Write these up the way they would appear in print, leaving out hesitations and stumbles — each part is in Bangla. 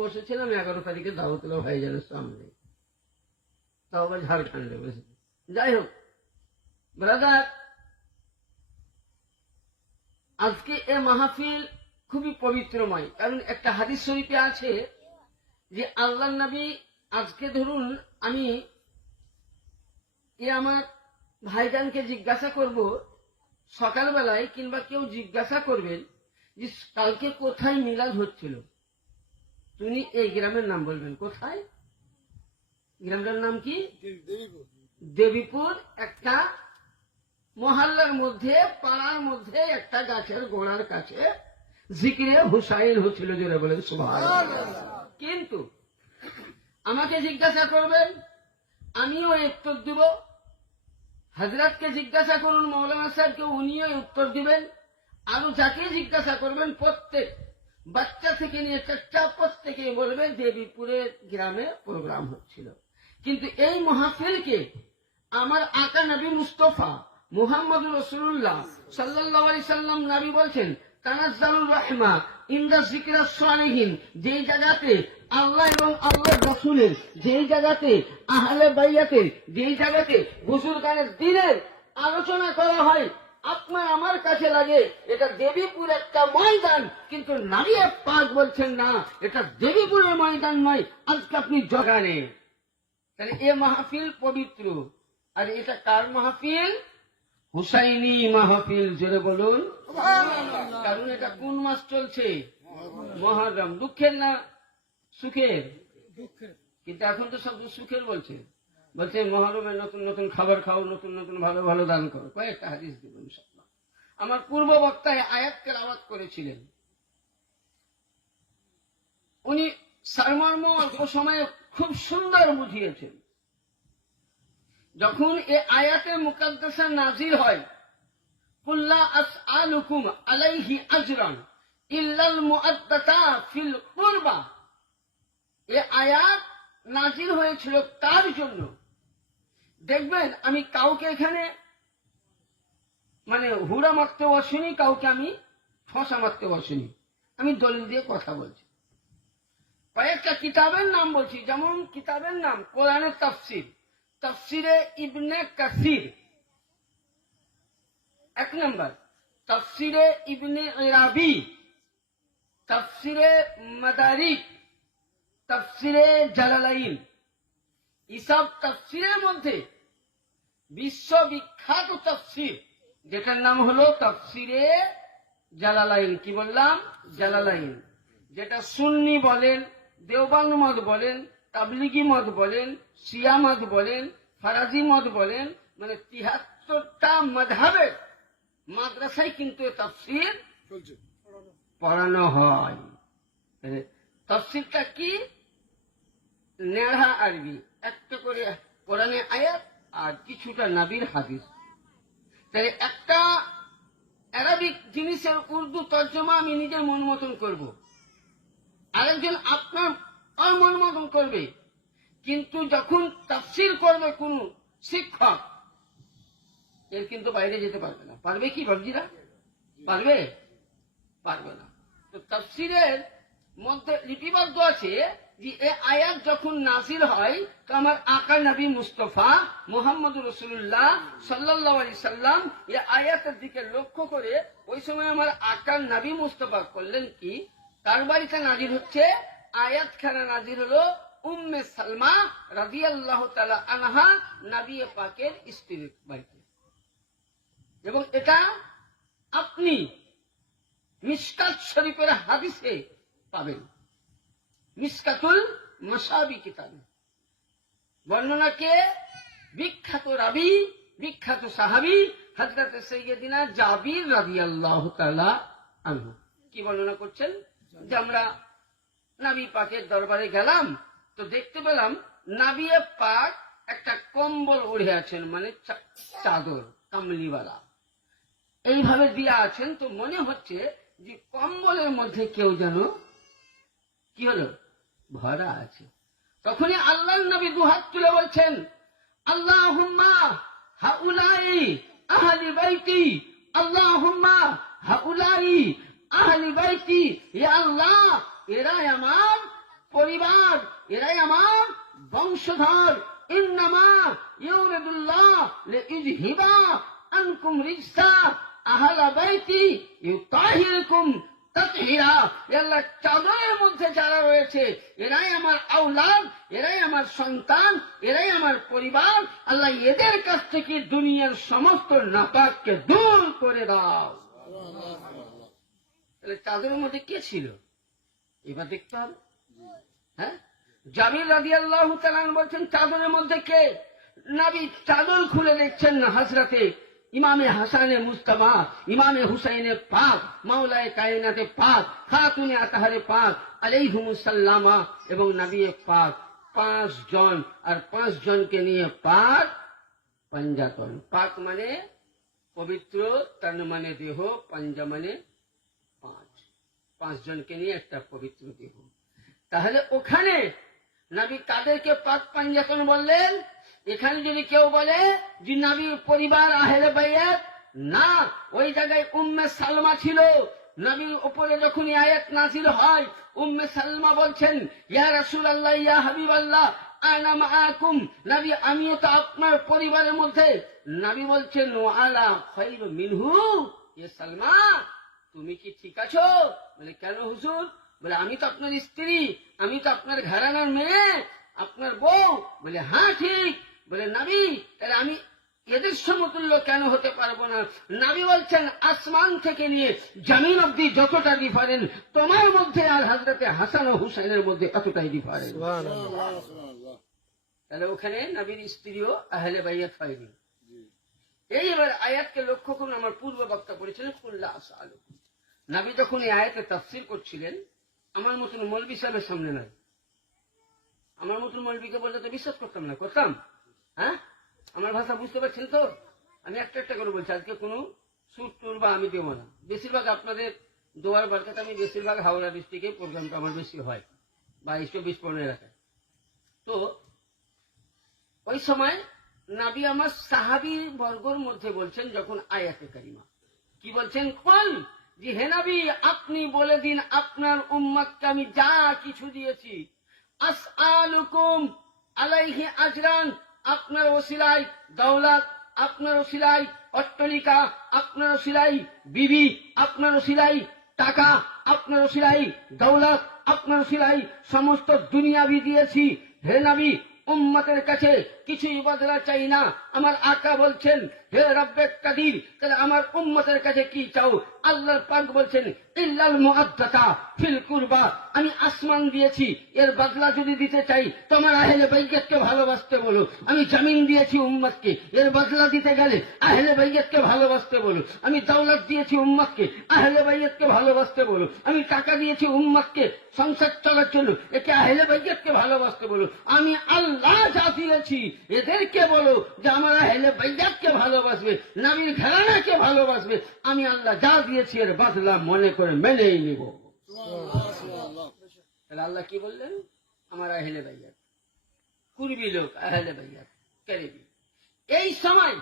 বসেছিলাম 11 তারিখে দাওয়াতুল্লাহ ভাইজানের সামনে, তাও আবার ঝাড়খণ্ডে বসেছি। যাই হোক ব্রাদার, আজকে এ মাহফিল খুবই পবিত্রময়, কারণ একটা হাদিস শরীফে আছে যে আল্লাহর নবী, আজকে ধরুন আমি আমার ভাইজানকে জিজ্ঞাসা করব সকালবেলায়, কিংবা কেউ জিজ্ঞাসা করবেন যে কালকে কোথায় মিলাদ হচ্ছিল, তুমি এই গ্রামের নাম বলবেন। কোথায়? গ্রামটার নাম কি? দেবীপুর। একটা মহল্লার মধ্যে, পাড়ার মধ্যে একটা গাছের গোড়ার কাছে জিকিরে হুসাইন হচ্ছিল, জোরে বলেন সুবহানাল্লাহ। কিন্তু আমাকে জিজ্ঞাসা করবেন, আমিও উত্তর দিব। হযরতকে জিজ্ঞাসা করুন, মৌলানা সাহেবকে, উনিও উত্তর দিবেন। আরো যাকে জিজ্ঞাসা করবেন, প্রত্যেক বাচ্চা থেকে নিয়ে চাচা প্রত্যেকে বলবে দেবীপুরের গ্রামে প্রোগ্রাম হচ্ছিল। কিন্তু এই মাহফিলকে আমার আকা নবী মুস্তাফা মুহাম্মদুর রাসূলুল্লাহ সাল্লাল্লাহু আলাইহি সাল্লাম নবী বলছেন, তানাজ্জালুর রাহমা ইনদা যিকরাস সালিহিন, যেই জায়গাতে আল্লাহ এবং আল্লাহর রাসূলের, যেই জায়গাতে আহলে বাইয়াতের, যেই জায়গাতে বুজুর্গানের দ্বীনের আলোচনা করা হয়, আপনার আমার কাছে লাগে এটা দেবীপুর একটা ময়দান, কিন্তু নবী পাক বলছেন না, এটা দেবীপুরের ময়দান নয়, আজকে আপনি জগানে। তাহলে এ মাহফিল পবিত্র। আর এটা কার মাহফিল? হুসাইনি মাহফিল, জোরে বলুন। কারণ এটা কোন মাস চলছে? মুহররম। দুঃখের না সুখের? কিন্তু এখন তো সব সুখের বলছে। বলছে মুহররমে নতুন নতুন খাবার খাও, নতুন নতুন ভালো ভালো দান করো। কয়েকটা হাদিস দিব ইনশাআল্লাহ। আমার পূর্ব বক্তায় আয়াত তেলাওয়াত করেছিলেন, উনি সারমর্ম অল্প সময়ে খুব সুন্দর বুঝিয়েছেন। যখন এ আয়াতে মুকাদ্দাসা নাজিল হয়, কুল্লা আসআলুকুম আলাইহি আজরান ইল্লাল মুআদ্দাতা ফিল কুরবা, এ আয়াত নাজিল হয়েছিল তার জন্য। দেখবেন আমি কাউকে এখানে হুড়া মারতে বসিনি, কাউকে আমি ঠসা মারতে বসিনি, আমি দলিল দিয়ে কথা বলছি। কয়েকটা কিতাবের নাম বলছি, যেমন কিতাবের নাম কোরআনের তাফসির, তাফসিরে ইবনে কাসির 1 নম্বর, তাফসিরে ইবনে ইরাবি, তাফসিরে মাদারিক, তাফসিরে জালালাইন। এসব তাফসিরের মধ্যে বিশ্ববিখ্যাত তাফসির যেটার নাম হলো তাফসিরে জালালাইন। কি বললাম? জালালাইন। যেটা সুন্নি বলেন, দেওবন্দ মত বলেন, তাবলিগি মত বলেন, শিয়া মত বলেন, ফারাজি মত বলেন, 73টা মাযহাবের মাদ্রাসায় কিন্তু তাফসির পড়ানো হয়। তাফসিরটা কি? নেড়া আরবি, একটা করে কোরআনের আয়াত আর কিছুটা নবীর হাদিস। তাই একটা আরবিক জিনিসের উর্দু তর্জমা আমি নিজের মন মতন করবো, আরেকজন আপনার মন মতন করবে। কিন্তু যখন তাফসির করবে কোন শিক্ষক, এর কিন্তু বাইরে যেতে পারবে না। পারবে কি বাবজিরা? পারবে? পারবে না। তো তাফসিরের মধ্যে লিপিবদ্ধ আছে যে এ আয়াত যখন নাজিল হয়, তো আমার আকা নবী মুস্তাফা মুহাম্মদুর রাসূলুল্লাহ সাল্লাল্লাহু আলাইহি সাল্লাম এ আয়াতের দিকে লক্ষ্য করে ওই সময় আমার আকা নবী মুস্তাফা করলেন কি, তার বাড়িতে নাজিল হচ্ছে আয়াতখানা নাজিল হলো উম্মে সালমা রাদিয়াল্লাহু তাআলা আনহা, নবী পাকের স্ত্রীর বাড়িতে। এবং এটা আপনি মিশকাত শরীফের হাদিসে পাবেন, মিশকাতুল মাসাবি কিতাবে। বর্ণনাকে বিখ্যাত রাবি, বিখ্যাত সাহাবী হযরত সাইয়্যিদিনা জাবির রাদিয়াল্লাহু তাআলা আনহু কি বর্ণনা করছেন যে আমরা নবী পাকের দরবারে গেলাম, তো দেখতে পেলাম নবী পাক একটা কম্বল ওড়ে আছেন, চাদর কামলিওয়ালা এইভাবে দিয়ে আছেন। তো মনে হচ্ছে যে কম্বলের মধ্যে কেউ যেন কি হলো ভরা আছে। তখনই আল্লাহর নবী দুহাত তুলে বলছেন, আল্লাহুম্মা হাউলাই আহলি বাইতি, আল্লাহুম্মা হাউলাই আহলি বাইতি, হে আল্লাহ এরাই আমার পরিবার, এরাই আমার বংশধর। ইন্নামা ইউরিদুল্লাহ লিইযহিবা আনকুম রিজসা আহলা বাইতি ইউতাহিরকুম তাতহীরা। আল্লাহ চাদরের মধ্যে যারা রয়েছে এরাই আমার আওলাদ, এরাই আমার সন্তান, এরাই আমার পরিবার। আল্লাহ এদের কাছ থেকে দুনিয়ার সমস্ত নাপাককে দূর করে দাও। তাহলে চাদরের মধ্যে কে ছিল এবার দেখতে হবে। হ্যাঁ, জাবির রাদিয়াল্লাহু তাআলা বলছেন চাদরের মধ্যে কে? নবী চাদর খুলে দেখছেন না হযরতে ইমামে হাসানে মুস্তাফা, ইমামে হুসাইনে পাক, মাওলায়ে কায়নাতে পাক, খাতুনে আতহারে পাক আলাইহিমুস সালামা এবং নবী পাক 5 জন, আর 5 জনকে নিয়ে পাক পঞ্জাতন। পাক মানে পবিত্র, তন মানে দেহ, পঞ্জা মানে 5 জনকে নিয়ে একটা পবিত্র দেহ। তাহলে ওখানে নবী কাদেরকে পাক পঞ্জাতন বললেন? এখানে যদি কেউ বলে যে নবীর পরিবার আহলে বাইত, না, ওই জায়গায় উম্মে সালমা ছিল। নবীর উপরে যখনই আয়াত নাযিল হয় উম্মে সালমা বলছেন, ইয়া রাসূলুল্লাহ, ইয়া হাবিবাল্লাহ, আনা মাআকুম, নবী আমিও তো আপনার পরিবারের মধ্যে। নবী বলছেন, ওয়ালা খায়রু মিনহু, ইয়া সালমা তুমি কি ঠিক আছো? বলে কেন হুজুর? বলে আমি তো আপনার স্ত্রী, আমি তো আপনার ঘরানার মেয়ে, আপনার বউ। বলে হ্যাঁ ঠিক। বলে নবী তাহলে আমি এদের সমতুল্য কেন হতে পারবো না? নবী বলছেন আসমান থেকে নিয়ে জমিন অব্দি যতটা ডিফারেন্স তোমার মধ্যে আর হযরতে হাসান ও হুসাইনের মধ্যে এতটাই ডিফারেন্স। তাহলে ওখানে নবীর স্ত্রীও আহলে বাইত হয়নি। এইবার আয়াতকে লক্ষ্য করুন, আমার পূর্ব বক্তা পড়েছিলেন কুল্লা আসালু। নবী যখন এই আয়াতে তাফসীর করছিলেন, আমার মতন মৌলবী সাহেবের সামনে নয়, আমার মতন মৌলবীকে বলতে তো বিশ্বাস করতাম না, করতাম? হ্যাঁ, আমার ভাষা বুঝতে পারছেন তো? আমি একটা একটা করে বলছি, আজকে কোনো সুর টুর বা আমি দেবো না। বেশিরভাগ আপনাদের দোয়ার বারকাতে আমি বেশিরভাগ হাওড়া ডিস্ট্রিক্টে প্রোগ্রামটা আমার বেশি হয়, বা 24-25 এলাকায়। তো ওই সময় নবী আমার সাহাবী বর্গর মধ্যে বলছেন, যখন আয়াতে কারিমা কি বলছেন, কুল, যে হে নবী আপনি বলে দিন আপনার উম্মতকে আমি যা কিছু দিয়েছি, আসআলুকুম আলাইহি আজরান, আপনার ওসিলায় দৌলত, আপনার ওসিলায় অট্টালিকা, আপনার ওসিলায় বিবি, আপনার ওসিলায় টাকা, আপনার ওসিলায় দৌলত, আপনার ওসিলায় সমস্ত দুনিয়াবি দিয়েছি। হে নবী উম্মতের কাছে কিছুই বদলা চাই না। আমার আকা বলছেন, হে রব্বে কাদির, তাহলে আমার উম্মতের কাছে কি চাও? আল্লাহর পাক বলছেন, ইল্লাল মুআদ্দাতা ফিল কুরবা, আমি আসমান দিয়েছি, এর বদলা যদি দিতে চাই তোমার আহলে বাইতকে ভালোবাসতে বলো। আমি জমিন দিয়েছি উম্মতকে, এর বদলা দিতে গেলে আহলে বাইতকে ভালোবাসতে বলো। আমি দৌলত দিয়েছি উম্মতকে, আহলে বাইতকে ভালোবাসতে বলো। আমি টাকা দিয়েছি উম্মতকে সংসার চলার জন্য, একে আহলে বাইতকে ভালোবাসতে বলো। আমি আল্লাহ যা দিয়েছি এদেরকে বলো যে আমার আহলে বাইতকে ভালোবাসবে, নবীর ঘরানাকে ভালোবাসবে। আমি আল্লাহ যা দিয়েছি এর বদলা মনে করে মেনেই নিব। তাহলে আল্লাহ কি বললেন? আমার আহলে বাইত, কুরবি লোক আহলে বাইত কেরেবি। এই সময়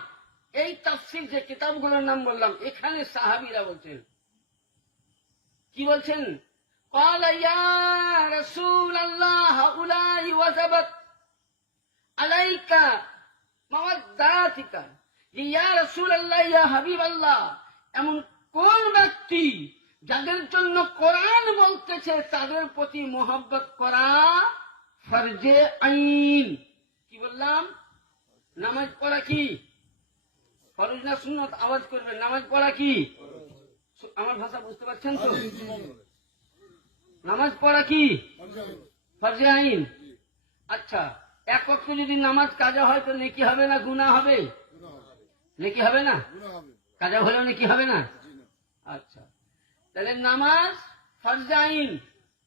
এই তাফসীর যে কিতাবগুলোর নাম বললাম, এখানে সাহাবীরা বলছেন, কি বলছেন? قال يا رسول الله هؤلاء وجبت عليك موداتك, ইয়া রাসূলুল্লাহ, ইয়া হাবিবাল্লাহ, এমন কোন ব্যক্তি যাদের জন্য কোরআন বলতেছে তাদের প্রতি মোহাব্বত করা ফরজে আইন। কি বললাম? নামাজ পড়া কি ফরজ না সুন্নত? আওয়াজ করবেন, নামাজ পড়া কি? আমার ভাষা বুঝতে পারছেন তো? নামাজ পড়া কি ফরজে আইন। আচ্ছা, এক ওয়াক্ত যদি নামাজ কাজা হয় তো নেকি হবে না গুনাহ হবে? নেকি হবে না? কাজা হলেও নেকি হবে না? আচ্ছা, তাহলে নামাজ ফরজে আইন।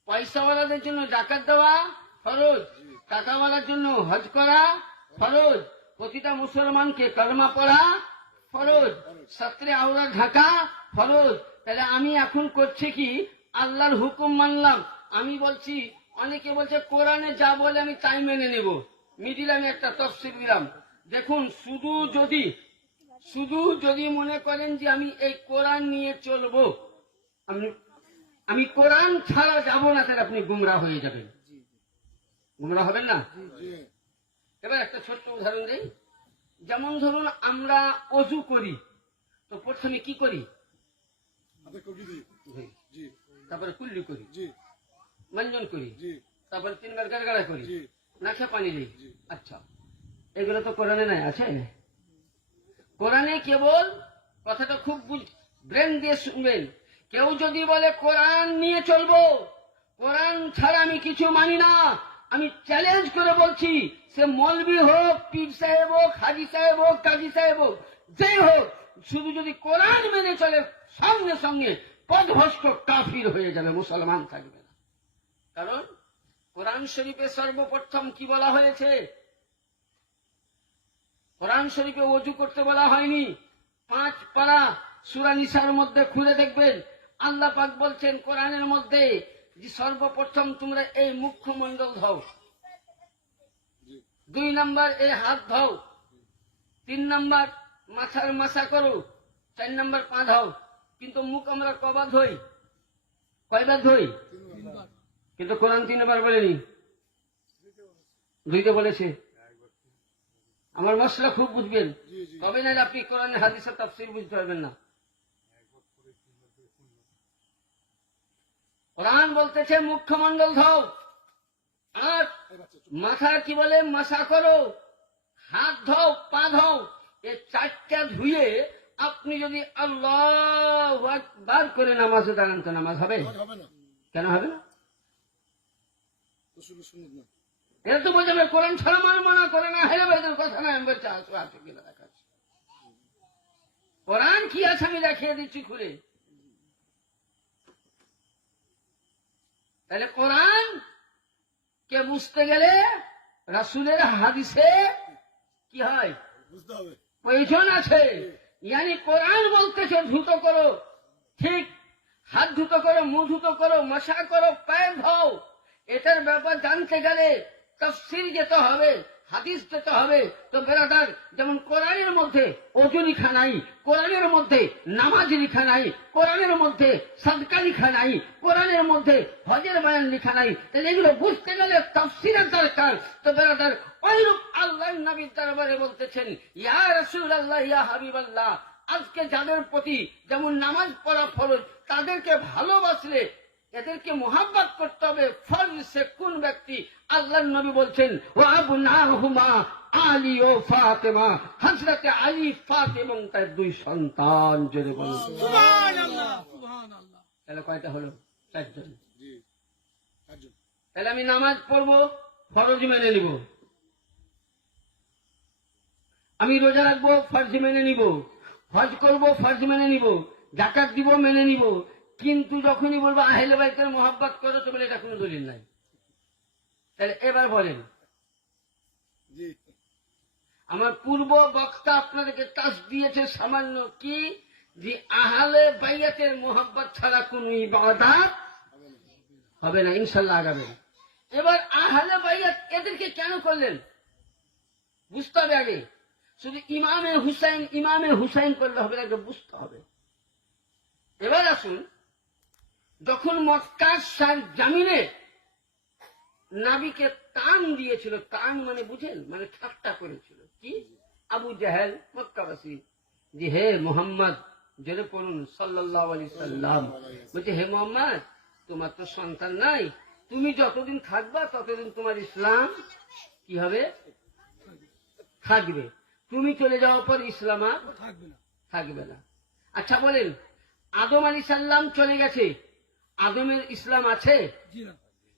পয়সাওয়ালাদের জন্য যাকাত দেওয়া ফরজ, টাকাওয়ালার জন্য হজ করা ফরজ, প্রতিটা মুসলমানকে কলমা পড়া ফরজ, সত্রে আওরা ঢাকা ফরজ। তাহলে আমি এখন করছি কি? আল্লাহর হুকুম মানলাম। আমি বলছি, অনেকে বলছে কোরআনে যা বলে আমি তাই মেনে নেব। মিডিল আমি একটা তফসির দিলাম, দেখুন, শুধু যদি মনে করেন যে আমি এই কোরআন নিয়ে চলবো, আমি কোরআন ছাড়া যাব না, তাহলে আপনি গুমরাহ হয়ে যাবেন। গুমরা হবেন না? এবার একটা ছোট্ট উদাহরণ দিই। যেমন ধরুন আমরা অজু করি, তো প্রথমে কি করি? তারপরে কুল্লি করি, মঞ্জন করি, তারপরে 3 বার গাড়গাড়া করি, নাকে পানি দিই। আচ্ছা, এগুলো তো কোরআনে নাই, আছে? কোরআনে কেবল, কথাটা খুব ব্রেন দিয়ে শুনবেন, কেউ যদি বলে কোরআন নিয়ে চলবো, কোরআন ছাড়া আমি কিছু মানি না, আমি চ্যালেঞ্জ করে বলছি, সে মৌলবি হোক, পীর সাহেব হোক, হাজি সাহেব হোক, কাজী সাহেব হোক, যেই হোক, শুধু যদি কোরআন মেনে চলে, সঙ্গে সঙ্গে পদভ্রষ্ট কাফির হয়ে যাবে, মুসলমান থাকবে না। কারণ কোরআন শরীফে সর্বপ্রথম কি বলা হয়েছে? কোরআন শরীফে ওযু করতে বলা হয়নি। 5 পারা সূরা নিসার মধ্যে খুলে দেখবেন, আল্লাহ পাক বলছেন কোরআনের মধ্যে যে সর্বপ্রথম তোমরা এই মুখমণ্ডল ধোও, 2 নাম্বার এই হাত ধোও, 3 নাম্বার মাথার মাসা করো, 4 নাম্বার পা ধোও। কিন্তু মুখ আমরা কবার ধোই? কয়বার ধোই? কিন্তু কোরআন 3 বার বলেনি, 2তে বলেছে। আমার মশলা খুব বুঝবেন, তবে না আপনি কোরআন হাদিসের তাফসীর বুঝতে পারবেন না। কোরআন বলতেছে মুখমণ্ডল ধোও, আর মাথা কি বলে? মাসা করো, হাত ধোও, পা ধোও। এই 4টা ধুয়ে আপনি যদি আল্লাহু আকবার করে নামাজে দাঁড়ান, তো নামাজ হবে? কেন হবে না? এটা তো বোঝা যায় কোরআন ছাড়া মানব না, করে না হেলে ভাইদের কথা না। আমি বলছি আসো, আছে কিনা দেখাচ্ছি। কোরআন কি আছে আমি দেখিয়ে দিচ্ছি খুলে। তাহলে কোরআন কে বুঝতে গেলে রাসূলের হাদিসে কি হয়? বুঝতে হবে, প্রয়োজন আছে। ইয়ানি কোরআন বলতেছে ধুতো করো, ঠিক, হাত ধুতো করো, মুখ ধুতো করো, মশা করো, পায়ে ধোও। এটার ব্যাপার জানতে গেলে তাফসীর যেতে হবে, হাদিস যেতে হবে। তো বেরাদার, যেমন কোরআনের মধ্যে ওযু লিখা নাই, কোরআনের মধ্যে নামাজ লিখা নাই, কোরআনের মধ্যে সাদকা লিখা নাই, কোরআনের মধ্যে হজের বয়ান লিখা নাই, তাহলে এগুলো বুঝতে গেলে তাফসীরের দরকার। তো বেরাদার, ওইরূপ আল্লাহর নবীর দরবারে বলতেছেন, ইয়া রাসূলুল্লাহ, ইয়া হাবিবাল্লাহ, আজকে যাদের প্রতি যেমন নামাজ পড়া ফরজ, তাদেরকে ভালোবাসলে এদেরকে মোহাব্বত করতে হবে। ফরজ সে কোন ব্যক্তি? আল্লাহর নবী বলছেন, ওয়া আবনাহুমা আলী ও ফাতেমা, হযরত আলী, ফাতেমা এবং তার 2 সন্তান। জোরে বলুন সুবহানাল্লাহ, সুবহানাল্লাহ। তাহলে কয়টা হলো? 4 জন। তাহলে আমি নামাজ পড়বো, ফরজ মেনে নিব। আমি রোজা রাখবো, ফরজ মেনে নিব। হজ করবো, ফরজ মেনে নিব। যাকাত দিব, মেনে নিব। কিন্তু যখনই বলবো আহলে বাইতের মোহাব্বত করো, তো বলে এটা কোনো দলিল নাই। তাহলে এবার বলেন, আমার পূর্ব বক্তা আপনাদেরকে টাচ দিয়েছে সামান্য কি, যে আহলে বাইতের মোহাব্বত ছাড়া কোন ইবাদত হবে না, ইনশাআল্লাহ আগাবে। এবার আহলে বাইত এদেরকে কেন করলেন বুঝতে হবে আগে। শুধু ইমামে হুসাইন করলে হবে না, বুঝতে হবে। এবার আসুন, যখন মক্কার জামিনে নাবিকে টান দিয়েছিল, টান মানে বুঝেন, মানে ঠাট্টা করেছিল কি? আবু জাহেল মক্কাবাসী, যে হে মোহাম্মদ, জোরে পড়ুন সাল্লাল্লাহু আলাইহি সাল্লাম, বলছে হে মোহাম্মদ, তোমার তো সন্তান নাই, তুমি যতদিন থাকবা ততদিন তোমার ইসলাম কি হবে? থাকবে। তুমি চলে যাওয়ার পর ইসলাম আর থাকবে না। আচ্ছা বলেন, আদম আলাইহিস সালাম চলে গেছে, আদমের ইসলাম আছে?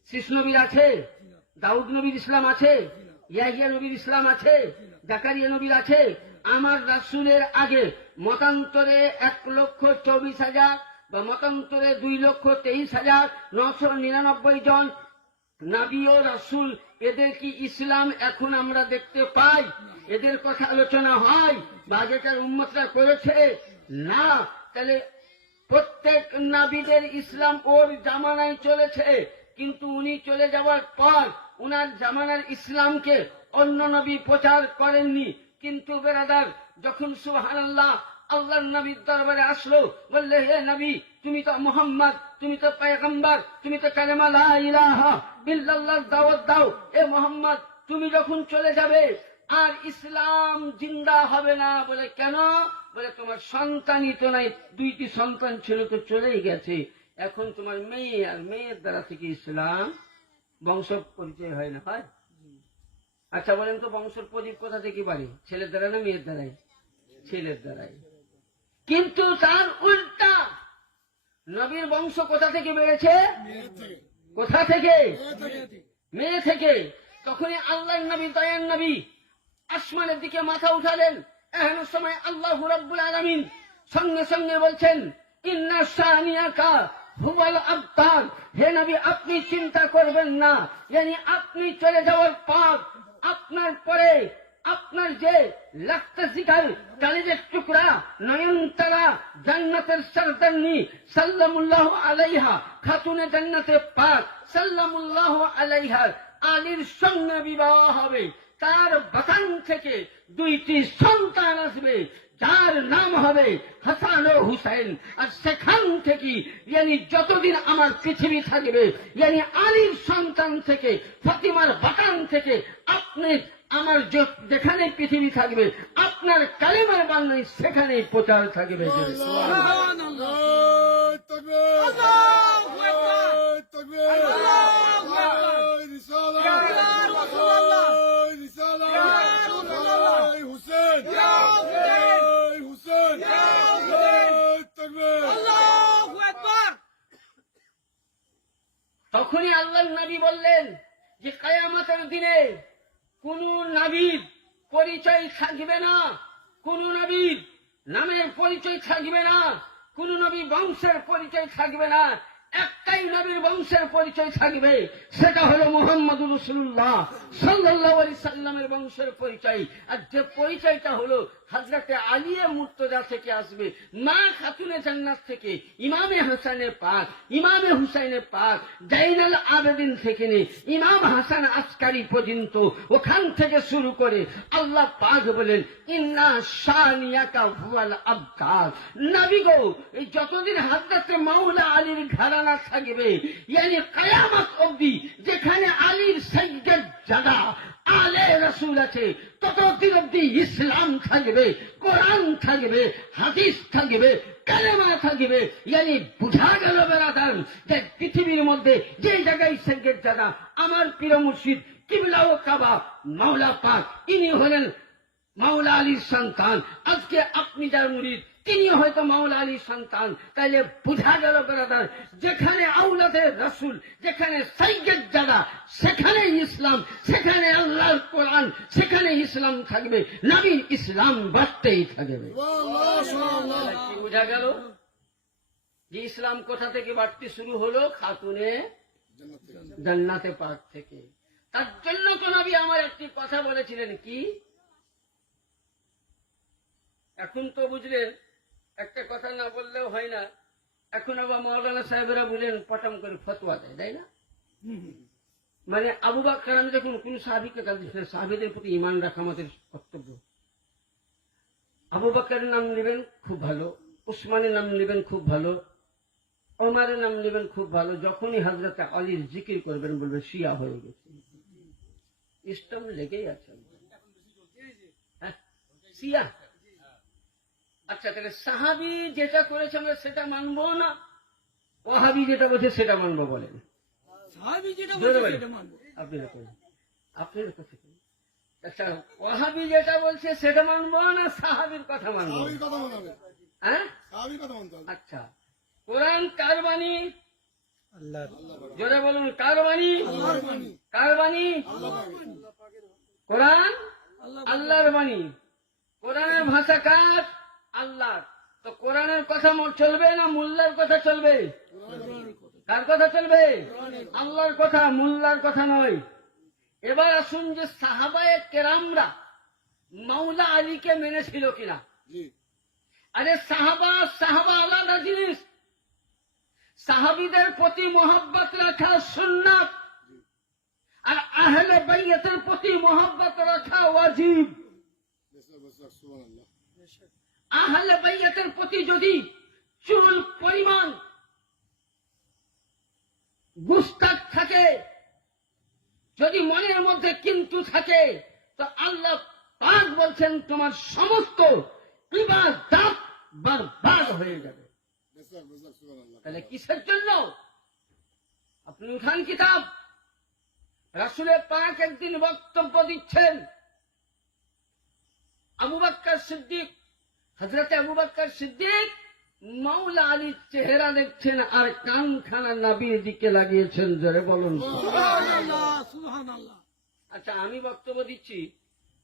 শীষ নবীর আছে? দাউদ নবীর ইসলাম আছে? ইয়াহিয়া নবীর ইসলাম আছে? জাকারিয়া নবীর আছে? আমার রাসূলের আগে মতান্তরে 1,24,000 বা মতান্তরে 2,23,999 জন নবী ও রাসূল, এদের কি ইসলাম এখন আমরা দেখতে পাই? এদের কথা আলোচনা হয় বা যেটার উম্মতরা করেছে? না। তাহলে প্রত্যেক নবীদের ইসলাম ওর জামানায় চলেছে, কিন্তু উনি চলে যাওয়ার পর উনার জামানার ইসলামকে অন্য নবী প্রচার করেননি। কিন্তু বেরাদার, যখন সুবহানাল্লাহ আল্লাহর নবীর দরবারে আসলো, বললে হে নবী, তুমি তো মুহাম্মদ, তুমি তো পয়গম্বর, তুমি তো কালেমা লা ইলাহা ইল্লাল্লাহর দাওয়াত দাও। এ মোহাম্মদ, তুমি যখন চলে যাবে আর ইসলাম জিন্দা হবে না। বলে কেন? বলে তোমার সন্তানই তো নাই, 2টি সন্তান ছিল তো চলেই গেছে, এখন তোমার মেয়ে, আর মেয়ের দ্বারা থেকে ইসলাম বংশ পরিচয় হয় না, হয়? আচ্ছা বলেন তো, বংশের প্রদীপ কোথা থেকে বাড়ি? ছেলের দ্বারা না মেয়ের দ্বারাই? ছেলের দ্বারাই। কিন্তু তার উল্টা, নবীর বংশ কোথা থেকে বেড়েছে? কোথা থেকে? মেয়ে থেকে। তখনই আল্লাহর নবী, দয়ার নবী আসমানের দিকে মাথা উঠালেন। এমন সময় আল্লাহ রাব্বুল আলামিন সঙ্গে সঙ্গে বলছেন, ইন্না শানিয়াকা হুয়াল আবতার। হে নবী, আপনি চিন্তা করবেন না, yani আপনি চলে যাওয়ার পর আপনার পরে আপনার যে লাখতে শিকার কালিজের টুকরা নয়নতারা জান্নাতের সরদারনি সাল্লামুল্লাহু আলাইহা, খাতুনে জান্নাতে পাক সাল্লামুল্লাহু আলাইহার আলীর সঙ্গে বিবাহ হবে। তার বাতান থেকে 2টি সন্তান আসবে, যার নাম হবে হাসান ও হুসাইন। আর সেখান থেকে যতদিন আমার পৃথিবী থাকবে, আলীর সন্তান থেকে, ফাতিমার বাতান থেকে আপনি আমার যেখানে পৃথিবী থাকবে, আপনার কালেমার বাংলায় সেখানেই প্রচার থাকবে। তখনই আল্লাহর নবী বললেন যে কিয়ামতের দিনে কোন নবীর পরিচয় থাকবে না, কোন নবীর নামের পরিচয় থাকবে না, কোন নবী বংশের পরিচয় থাকবে না। একটাই নবীর বংশের পরিচয় থাকবে, সেটা হলো মুহাম্মদুর রাসূলুল্লাহ সাল্লাল্লাহু আলাইহি সাল্লামের বংশের পরিচয়। আর যে পরিচয়টা হলো হযরতে আলী মুর্তজা থেকে আসবে, মা খাতুনে জান্নাত থেকে, ইমামে হাসানে পাক, ইমামে হুসাইনে পাক, জাইনাল আবেদিন থেকে নিয়ে ইমাম হাসান আসকারি পর্যন্ত, ওখান থেকে শুরু করে আল্লাহ পাক বলেন, ইন্না শানিয়াকা হুয়াল আবতার। নবী গো, এই যতদিন হযরতে মাওলা আলীর ঘরানা থাকবে, কিয়ামত অবধি যেখানে আলীর সাইয়্যিদ জাদা আলে রাসূল আছে, ততদিন অবধি ইসলাম থাকবে, কোরআন থাকবে, হাদিস থাকবে, কালেমা থাকবে। বুঝা গেল বেরাদার, যে পৃথিবীর মধ্যে যে জায়গায় সাইয়্যিদ জাদা আমার পীর মুর্শিদ কিবলা ও কাবা মাওলা পাক, ইনি হলেন মাওলা আলীর সন্তান। আজকে আপনি যার মুরিদ, তিনি হয়তো মাওলা আলীর সন্তান। তাইলে বুঝা গেল বেরাদার, যেখানে আওলাদে রাসূল, যেখানে সাইয়্যিদ জাদা, সেখানে ইসলাম, সেখানে আল্লাহর কোরআন, সেখানে ইসলাম থাকবে, নবীর ইসলাম বাড়তেই থাকবে। বুঝা গেল যে ইসলাম কোথা থেকে বাড়তে শুরু হলো? খাতুনে জান্নাতে পাক থেকে। তার জন্য তো নবী আমার একটি কথা বলেছিলেন, কি? এখন তো বুঝলেন, একটা কথা না বললেও হয় না। এখন আবার মাওলানা সাহেবেরা বুঝলেন পটাম করে ফতোয়া দেয়, তাই না? মানে আবু বকর আমি যখন কোন সাহাবীকে কাঁদিয়েছিলেন, সাহাবীদের প্রতি ঈমান রাখা আমাদের কর্তব্য। আবু বকরের নাম নেবেন খুব ভালো, উসমানের নাম নেবেন খুব ভালো, ওমরের নাম নেবেন খুব ভালো। যখনই হযরতে আলীর জিকির করবেন বলবে শিয়া হয়ে গেছে। ইসলাম লেগেই আছে, হ্যাঁ, শিয়া। আচ্ছা, তাহলে সাহাবী যেটা করেছে আমরা সেটা মানবো না, ওয়াহাবি যেটা বলছে সেটা মানবো? বলেন আপনার কথা। আচ্ছা, ওয়াহাবি যেটা বলছে সেটা মানবো না সাহাবীর কথা মানবো? হ্যাঁ, আচ্ছা, কোরআন কার বাণী? জোরে বলুন, কার বাণী? কার বাণী? কোরআন আল্লাহর বাণী। কোরআনের ভাষা কার? আল্লাহ। তো কোরআনের কথা চলবে না মোল্লার কথা চলবে? কার কথা চলবে? আল্লাহর কথা, মোল্লার কথা নয়। এবার আসুন যে সাহাবায়ে কেরামরা মাওলা আলীকে মেনেছিল কিনা? আরে সাহাবা আলাদা জিনিস। সাহাবীদের প্রতি মোহাব্বত রাখা সুন্নাত, আর আহলে বাইতের প্রতি মোহাব্বত রাখা ওয়াজিব। আহলে বাইতের প্রতি যদি চুল পরিমাণ গুস্তাখ থাকে, যদি মনের মধ্যে কিন্তু থাকে, তো আল্লাহ পাক বলছেন তোমার সমস্ত ইবাদত বরবাদ হয়ে যাবে। তাহলে কিসের জন্য? আপনি উঠান কিতাব, রাসূলের পাক একদিন বক্তব্য দিচ্ছেন, আবু বকর সিদ্দিক, হযরতে আবু বকর সিদ্দিক মাওলা আলীর চেহারা দেখছেন আর কানখানা নবীর দিকে লাগিয়েছেন। জোরে বলুন সুবহানাল্লাহ। আচ্ছা, আমি বক্তব্য দিচ্ছি,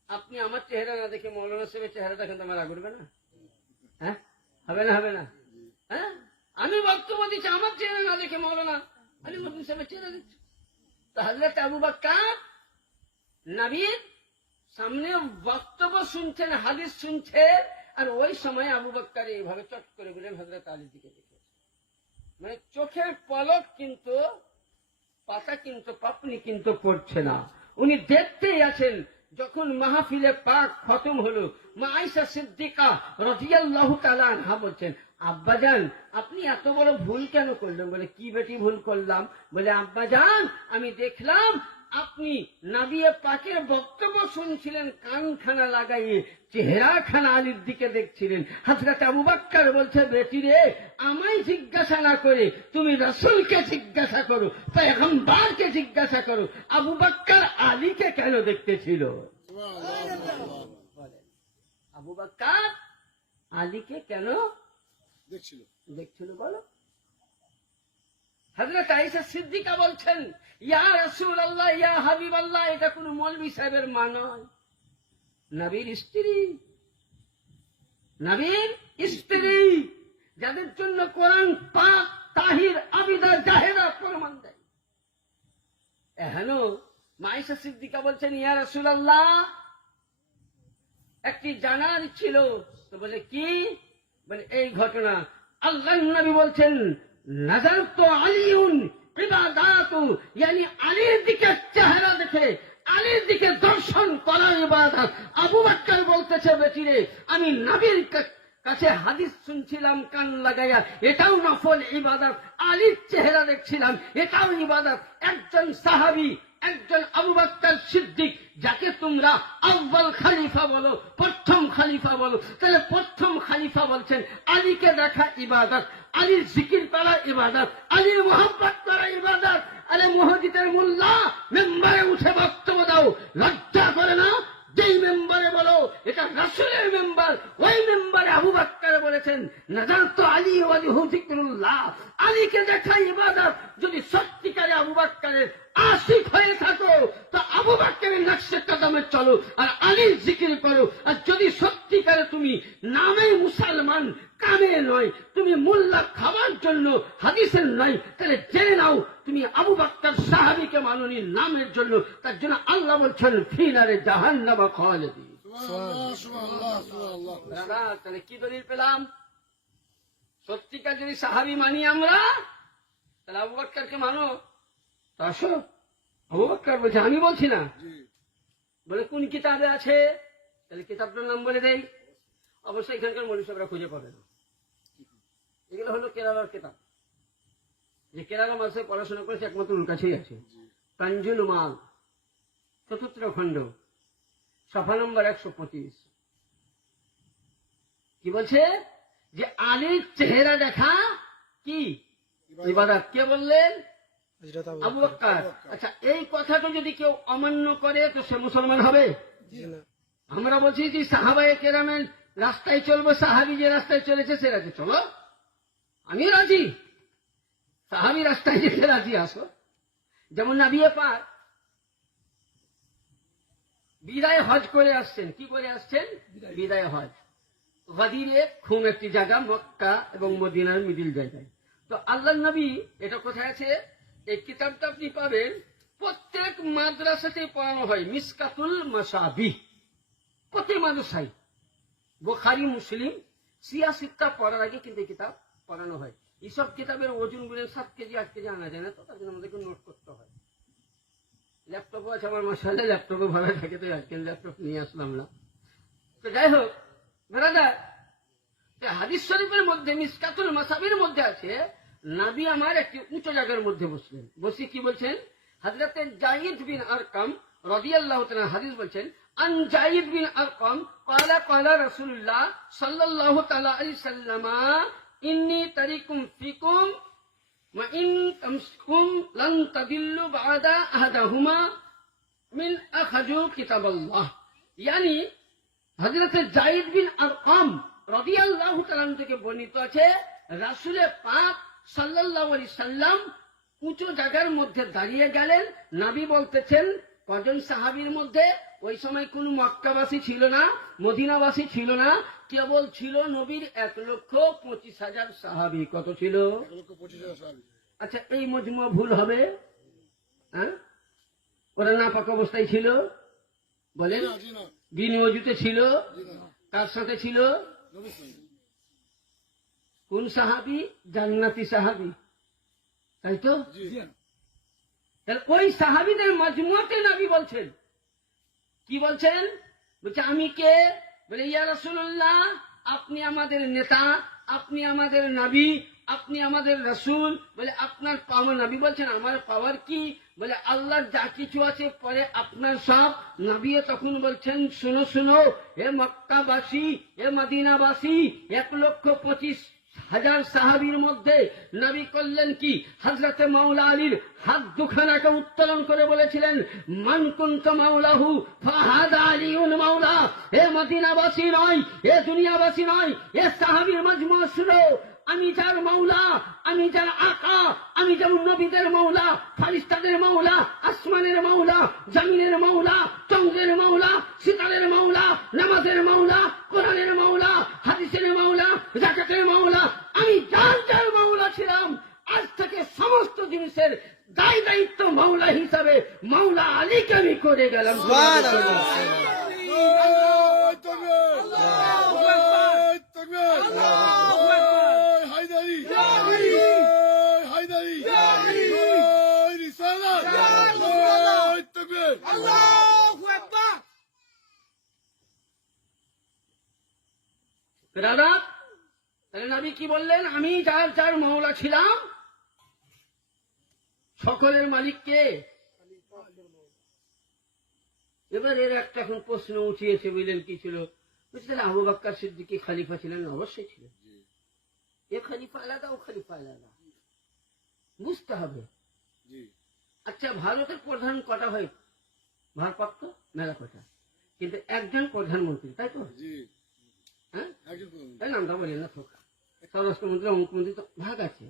আপনি আমার চেহারা না দেখে মৌলানা সাহেবের চেহারা দেখেন তো আমার রাগ উঠবে না? হ্যাঁ, হবে না? হবে না? হ্যাঁ, আমি বক্তব্য দিচ্ছি, আমার চেহারা না দেখে মৌলানা আলী মুসলিম সাহেবের চেহারা দেখছে। তো হযরত আবু বকর নবীর সামনে বক্তব্য শুনছেন, হাদিস শুনছেন, আর ওই সময় আবু বকর এইভাবে চট করে বলেন হযরত আলীর দিকে দেখে, মানে চোখের পলক কিন্তু, পাতা কিন্তু, পাপনি কিন্তু পড়ছে না, উনি দেখতেই আছেন। যখন মাহফিলে পাক খতম হলো, মা আয়েশা সিদ্দিকা রাদিয়াল্লাহু তাআলা আনহা বলছেন, আব্বাজান আপনি এত বড় ভুল কেন করলেন? বলে, কি বেটি ভুল করলাম? বলে, আব্বাজান আমি দেখলাম আপনি নবী পাকের বক্তব্য শুনছিলেন, কানখানা লাগাইয়ে চেহারাখানা আলীর দিকে দেখছিলেন। হযরত আবু বকর বলছে, বেটি রে, আমায় জিজ্ঞাসা না করে তুমি রাসূলকে জিজ্ঞাসা করো, পয়গম্বরকে জিজ্ঞাসা করো, আবু বকর আলীকে কেন দেখতেছিল? আবু বকর আলীকে কেন দেখছিল বলো? হযরত আয়েশা সিদ্দিকা বলছেন, ইয়া রাসূলুল্লাহ, ইয়া হাবিবাল্লাহ, এটা কোন মৌলভী সাহেবের মা নয়, নবীর স্ত্রী, নবীর স্ত্রী, যাদের জন্য কোরআন পাক তাহির আবিদা জাহেরা প্রমাণ দেয়। এহেন মা আয়েশা সিদ্দিকা বলছেন, ইয়া রাসূলুল্লাহ একটি জানার ছিল। তো বলে, কি? বলে, এই ঘটনা, আল্লাহর নবী বলছেন, নাযারতু আলিউন ইবাদাতু, ইয়ানি আলীর দিকে চেহারা দেখে, আলীর দিকে দর্শন করা ইবাদত। আবু বকর বলতেছে, বেটিরে আমি নবীর কাছে হাদিস শুনছিলাম কান লাগাইয়া, এটাও নফল ইবাদত, আলীর চেহারা দেখছিলাম, এটাও ইবাদত। একজন সাহাবী, একজন আবু বকর সিদ্দিক, যাকে তোমরা আউয়াল খলিফা বলো, প্রথম খলিফা বলো, তাহলে প্রথম খলিফা বলছেন আলীকে দেখা ইবাদত, আলীর জিকির করা ইবাদত, আলীর মোহাব্বত করা ইবাদত। আরে মুহাদ্দিসের মোল্লা মেম্বারে উঠে বক্তব্য দাও, লজ্জা করে না? যেই মেম্বারে বলো এটা রাসূলের মেম্বার, ওই মেম্বারে আবু বকর বলেছেন, নাযারতু আলী ওয়াজহু যিকরুল্লাহ, আলীকে দেখা ইবাদত। যদি সত্যিকারে আবু বকরের আশিক হয়ে থাকো, তো আবু বকরের নকশে কদমে চলো আর আলীর জিকির করো। আর যদি সত্যিকারে তুমি নামে মুসলমান, কামে নয়, তুমি মোল্লা খাওয়ার জন্য হাদিসের নয়, তাহলে জেনে নাও তুমি আবু বকর সাহাবীকে মাননি নামের জন্য। তার জন্য আল্লাহ বলছেন, ফি নারে জাহান্নাম খালিদিন। দাদা, তাহলে কি দলিল পেলাম? সত্যিকার যদি সাহাবী মানি আমরা, তাহলে আবু বকরকে মানো। তো আসো, আবু বকর বলছে, আমি বলছি না। বলে, কোন কিতাবে আছে? তাহলে কিতাবটার নাম বলে দেই। অবশ্যই এখানকার মৌলভী সাহেবরা খুঁজে পাবে না। এগুলো হলো কেরালার কিতাব, যে কেরালা মাসে পড়াশোনা করেছে একমাত্র ওর কাছেই আছে। কানজুল মাল, ৪th খণ্ড, সফা নম্বর ১২৫। কি বলছে? যে আলীর চেহারা দেখা কি ইবাদত। কে বললেন? আবু বকর। আচ্ছা, এই কথাটা যদি কেউ অমান্য করে তো সে মুসলমান হবে? আমরা বলছি যে সাহাবায়ে কেরামের রাস্তায় চলবো, সাহাবী যে রাস্তায় চলেছে সে রাস্তায় চলো, আমি রাজি। সাহাবী রাস্তায় যেতে রাজি, আসো। যেমন নবী পাক বিদায় হজ করে আসছেন। কি করে আসছেন? বিদায় হজ। গাদিরে খুম একটি জায়গা, মক্কা এবং মদিনার মিডিল জায়গায়। তো আল্লাহর নবী, এটা কোথায় আছে? এই কিতাবটা আপনি পাবেন, প্রত্যেক মাদ্রাসাতে পড়ানো হয়, মিসকাতুল মাসাবিহ। প্রত্যেক মাদ্রাসায় বুখারী, মুসলিম, সিয়াসিত্তা পড়ার আগে কিন্তু এই কিতাব পড়ানো হয়। এইসব কিতাবের ওজন গুলো 7 কেজি 8 কেজি আনা যায় না, তো তার জন্য আমাদেরকে নোট করতে হয়। ল্যাপটপও আছে আমার, মাশাআল্লাহ, ল্যাপটপও ভালো থাকে, তো আজকে ল্যাপটপ নিয়ে আসলাম না। তো যাই হোক ব্রাদার, হাদিস শরীফের মধ্যে মিসকাতুল মাসাবির মধ্যে আছে, নাবি আমার একটি উঁচু জায়গার মধ্যে বসলেন, বসে কি বলছেন? হযরতে জায়েদ বিন আরকাম রাদিয়াল্লাহু তাআলা হাদিস বলছেন, আন জায়েদ বিন আরকাম ক্বালা ক্বালা রাসূলুল্লাহ সাল্লাল্লাহু তাআলা আলাইহি সাল্লাম ইন্নী তারিকুম ফিকুম ওয়া ইন তামসকুম লান তাদিল্লু বা'দা আহাদাহুমা মিন আখাযু কিতাবাল্লাহ। ইয়ানি হযরতে জায়েদ বিন আরকাম রাদিয়াল্লাহু তাআলা থেকে বর্ণিত আছে, রাসূলে পাক সাল্লাল্লাহু আলাইহি সাল্লাম উঁচু জায়গার মধ্যে দাঁড়িয়ে গেলেন। নবী বলতেছেন কজন সাহাবীর মধ্যে? ওই সময় কোন মক্কাবাসী ছিল না, মদিনাবাসী ছিল না, কেবল ছিল নবীর 1,25,000 সাহাবী। কত ছিল? 1,25,000 সাহাবী। আচ্ছা, এই মজমুয়া ভুল হবে? হ্যাঁ, ওরা নাপাক অবস্থায় ছিল বলেন? জি না, বিন ওযুতে ছিল? জি না, কার সাথে ছিল? নবীর সঙ্গে। কোন সাহাবী? জান্নাতি সাহাবী, তাই তো? জি না, তাহলে ওই সাহাবীদের মজমুয়াতে নবী বলছেন, কি বলছেন? বলছে আমি কে? বলে ইয়া রাসূলুল্লাহ, আপনি আমাদের নেতা, আপনি আমাদের নবী, আপনি আমাদের রাসূল। বলে আপনার পাওয়ার? নবী বলছেন আমার পাওয়ার কি? বলে আল্লাহর যা কিছু আছে পরে আপনার সব। নবী তখন বলছেন শুনো শুনো, হে মক্কাবাসী, হে মদিনাবাসী, 1,25,000 সাহাবীর মধ্যে নবী করলেন কি? হযরতে মাওলা আলীর হাত দুখানাকে উত্তোলন করে বলেছিলেন মান কুনতু মাওলাহু ফাহাদা আলিউন মাওলা। হে মদিনাবাসী নয়, হে দুনিয়াবাসী নয়, হে সাহাবীর মজমুয়া শুনো, আমি যার মাওলা, আমি যার আকা, আমি যেমন নবীদের মাওলা, ফারিস্তাদের মাওলা, আসমানের মাওলা, জমিনের মাওলা, চন্দ্রের মাওলা, সিতারের মাওলা, নামাজের মাওলা, কোরআনের মাওলা, হাদিসের মাওলা, যাকাতের মাওলা, আমি যার যার মাওলা ছিলাম, আজ থেকে সমস্ত জিনিসের দায় দায়িত্ব মাওলা হিসাবে মাওলা আলীকে আমি করে গেলাম। আল্লাহু তাকবীর, আল্লাহু তাকবীর, আল্লাহু হায়দারি, হায়দারি, রিসালাত, আল্লাহু তাকবীর, আল্লাহু আকবার। দাদা, তাহলে নবী কি বললেন? আমি যার যার মাওলা ছিলাম, সকলের মালিক কে? এবার এর একটা এখন প্রশ্ন উঠিয়েছে, বুঝলেন কি ছিল? বলছে তাহলে আবু বকর সিদ্দিক খলিফা ছিলেন? অবশ্যই ছিলেন। এ খলিফা আলাদা, ও খলিফা আলাদা, বুঝতে হবে। জি, আচ্ছা, ভারতের প্রধান কটা হয়? ভারপ্রাপ্ত মেলা কটা, কিন্তু একজন প্রধানমন্ত্রী, তাই তো? জি, হ্যাঁ, একজন প্রধানমন্ত্রী। তাই নামটা বলেন না, থোকা স্বরাষ্ট্রমন্ত্রী, মুখ্যমন্ত্রী তো ভাগ আছে।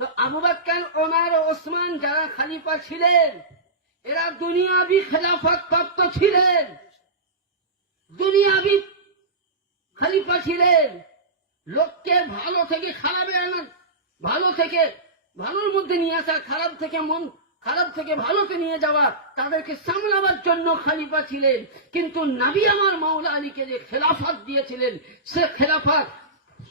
তো আবু বকর, ওমর ও ওসমান যারা খলিফা ছিলেন, এরা দুনিয়াবি খেলাফত প্রাপ্ত ছিলেন, দুনিয়াবি খলিফা ছিলেন। লোককে ভালো থেকে খারাপে আনা, ভালো থেকে ভালোর মধ্যে নিয়ে আসা, খারাপ থেকে মন, খারাপ থেকে ভালোতে নিয়ে যাওয়া, তাদেরকে সামলাবার জন্য খলিফা ছিলেন। কিন্তু নবী আমার মাওলা আলীকে যে খেলাফত দিয়েছিলেন, সে খেলাফত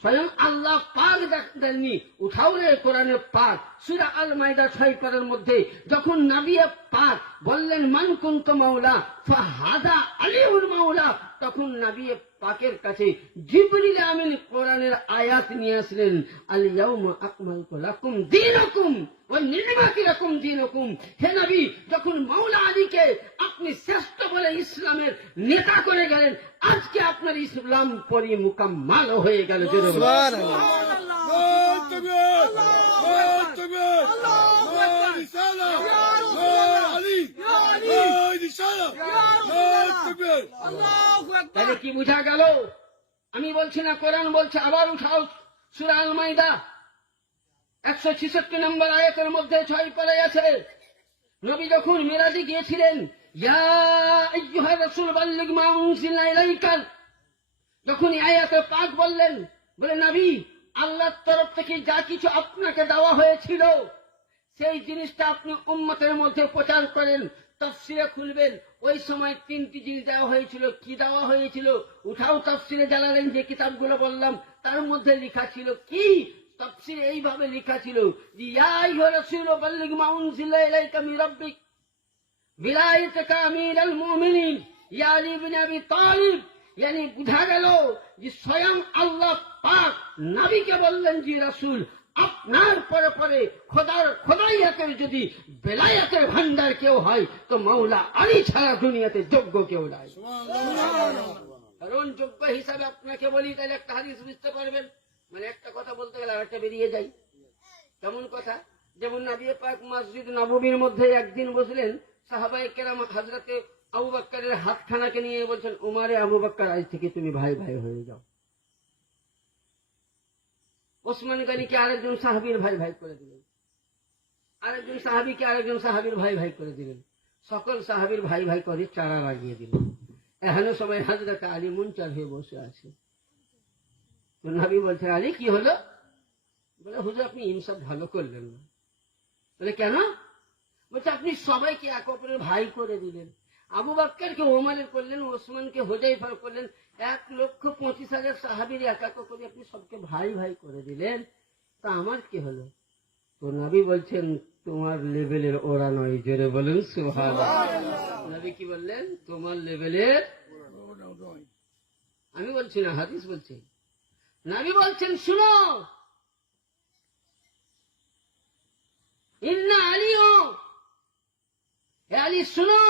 স্বয়ং আল্লাহ পাক দেননি। উঠাও রে কোরআনে পাক সূরা আল মাইদা 6 পারার মধ্যে যখন নবী পাক বললেন মান কুনতু মাওলা ফাহাদা আলিউল মাওলা, তখন নবী পাকের কাছে জিবরিল আমিন কোরআনের আয়াত নিয়ে আসলেন, আল ইয়াউমা আকমালতু লাকুম দীনাকুম ওয়া নি'মাতি লাকুম দীনুকুম। হে নবী, যখন মাওলা আলীকে আপনি শ্রেষ্ঠ বলে ইসলামের নেতা করে গেলেন, আজকে আপনার ইসলাম পরি মুকাম্মাল হয়ে গেল। সুবহানাল্লাহ, আল্লাহু তাকবীর, আল্লাহু তাকবীর, আল্লাহু রিসালাত, আলী, রিসালাত, আল্লাহু তাকবীর, আল্লাহু আকবার। তাহলে কি বুঝা গেল? আমি বলছি না, কোরআন বলছে। আবার উঠাও সূরা আল মাইদা 166 নম্বর আয়াতের মধ্যে 6 পারায় আছে, নবী যখন মিরাজে গিয়েছিলেন, ইয়া আইয়ুহা রাসূল বাল্লিগ মা উনজিলা ইলাইকা, যখন এই আয়াতে পাক বললেন, বলে নবী আল্লাহর তরফ থেকে যা কিছু আপনাকে দেওয়া হয়েছিল সেই জিনিসটা আপনি উম্মতের মধ্যে প্রচার করেন। তাফসিরে খুলবেন, ওই সময় 3টি জিনিস দেওয়া হয়েছিল। কি দেওয়া হয়েছিল? উঠাও তাফসিরে জালালেন যে কিতাবগুলো বললাম, তার মধ্যে লেখা ছিল কি? তাফসিরে এইভাবে লেখা ছিল, ইয়া আইয়ুহা রাসূল বাল্লিগ মা উনজিলা ইলাইকা মির রাব্বিক বিলায়াতুকা আমিরুল মুমিনিন ইয়া আলী ইবনে আবি তালিব। यानी বুঝা গেল যে স্বয়ং আল্লাহ পাক নবীকে বললেন, জি রাসূল আপনার পরে পরে খোদাইয়াতের যদি বেলায়াতের ভান্ডার কেউ হয় তো মাওলা আলী ছাড়া দুনিয়াতে যোগ্য কেউ নাই। কারণ যোগ্য হিসাবে আপনাকে বলি, তাহলে একটা হাদিস বুঝতে পারবেন। মানে একটা কথা বলতে গেলে আরেকটা বেরিয়ে যায়। কেমন কথা? যেমন নবী পাক মসজিদ নববীর মধ্যে একদিন বসলেন, সাহাবায়ে কেরাম হযরতে আবু বকরের হাতখানাকে নিয়ে বলছেন, উমারে আবু বকর, আজ থেকে তুমি ভাই ভাই হয়ে যাও। ওসমান গনিকে আরেকজন সাহাবীর ভাই ভাই করে দিলেন, আরেকজন সাহাবীকে আরেকজন সাহাবীর ভাই ভাই করে দিলেন, সকল সাহাবীর ভাই ভাই করে চারা লাগিয়ে দিলেন। এখনো সময় হযরত আলী মুনচার হয়ে বসে আছে। তো নবী বলছেন, আলী কি হলো? বলে, হুজুর আপনি ইনসাফ ভালো করলেন না। বলে, কেন? বলছে, আপনি সবাইকে এক অপরের ভাই করে দিলেন। আবু বকরকে ওমরের করলেন, ওসমানকে হুযায়ফার করলেন, 1,25,000 সাহাবীর এক এক করে আপনি সবকে ভাই ভাই করে দিলেন। তা আমার কি হলো? তো নবী বলছেন, তোমার লেভেলের ওরা নয়। জোরে বলুন সুবহানাল্লাহ। নবী কি বললেন? তোমার লেভেলের। আমি বলছি না, হাদিস বলছি। নবী বলছেন, শুনো, ইন্না আলিও, হে আলী শুনো,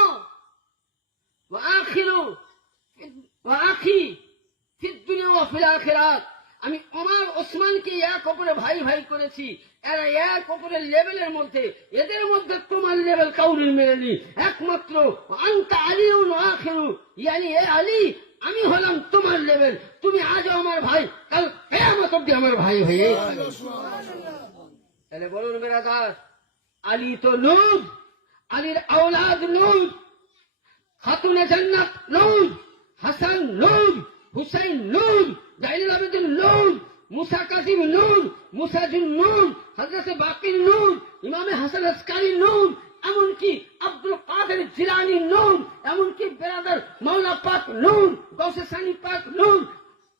আমি ওমর ওসমানকে এক অপরে ভাই ভাই করেছি, এরা এক অপরের লেভেলের মধ্যে, এদের মধ্যে তোমার লেভেল কাউরির মেলেনি। একমাত্র আনতা আলিউন আখিরু, ইয়ানি এ আলী, আমি হলাম তোমার লেভেল। তুমি আজও আমার ভাই, কাল কিয়ামত অবধি আমার ভাই হয়ে। তাহলে বলুন বেরাদার, আলী তো নূর, আলীর আওলাদ নূর, খাতুনে জান্নাত নূর, হাসান নূর, হুসাইন নূর, জাইনুল আবেদিন নূর, মুসা কাসিম নূর, মুসাজুন নূর, হযরত বাকির নূর, ইমামে হাসান আসকারী নূর, এমনকি আব্দুল কাদের জিলানী নূর, এমনকি বেরাদার মাওলা পাক নূর, গৌসে সানি পাক নূর,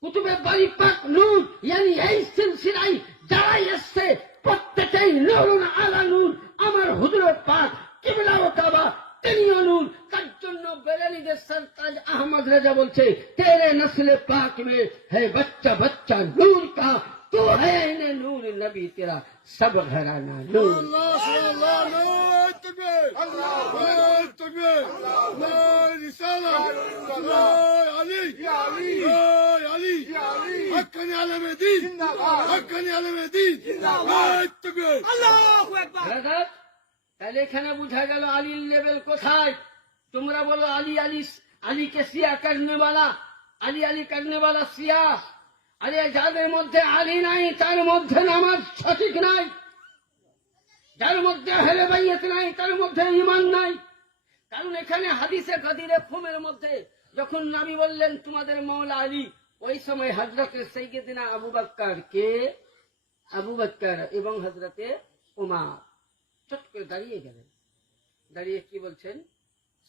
কুতুবে বারি পাক নূর। ইয়ানি এই সিলসিলায় যারাই এসছে প্রত্যেকেই নূরুন আলা নূর। আমার হুজুর পাক কিবলা ও কাবা তিনিও নূর। তার জন্য বেরেলিদের সরতাজ আহমদ রেজা বলছে, তেরে নসলে পাক মে है बच्चा बच्चा नूर का, तू है इन्हें नूर नबी तेरा सब घराना नूर। তাহলে এখানে বুঝা গেল আলীর লেভেল কোথায়। তোমরা বলো আলী আলী, আলীকে সিয়া করনে वाला, আলী আলী করনে वाला সিয়া। আরে যাদের মধ্যে আলী নাই তার মধ্যে নামাজ সঠিক নাই, যার মধ্যে আহলে বাইত নাই তার মধ্যে ঈমান নাই। কারণ এখানে হাদিসে গদিরে খুমের মধ্যে যখন নবী বললেন তোমাদের মাওলা আলী, ওই সময় হযরতে সাইয়্যিদিনা আবু বকর কে, আবু বকর এবং হযরতে উমর চট করে দাঁড়িয়ে গেলেন। দাঁড়িয়ে কি বলছেন?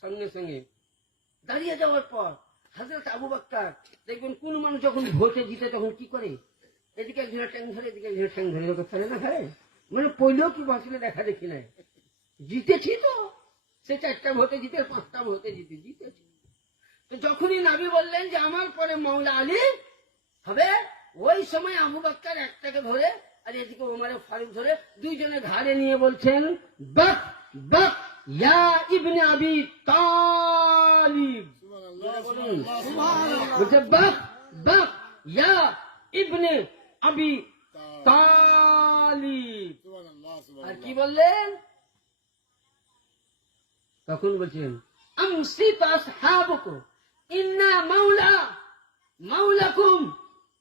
সঙ্গে সঙ্গে দাঁড়িয়ে যাওয়ার পর হযরত আবু বকর দেখবেন কোন মানুষ যখন ভোটে জিতে তখন কি করে, এদিকে একজনে ট্যাং ধরে, এদিকে একজনে ট্যাং ধরে লোক ফেলে না খায়। মানে পইলেও কি বাঁচলে দেখা দেখি নাই, জিতেছি তো, সে 4টা ভোটে জিতে 5টা ভোটে জিতেছি। তো যখনই নবী বললেন যে আমার পরে মাওলা আলী হবে, ওই সময় আবু বকর একটাকে ধরে আর এদিকে ওমর ফারুক ধরে দুইজনে ঘাড়ে নিয়ে বলছেন, বক বক ইয়া ইবনে আবি তালিব। বলছে বক বক ইয়া ইবনে আবি তালিব। আর কি বললেন তখন? বলছেন আমসিত আসহাবুকুম ইন্না মাওলা মাওলাকুম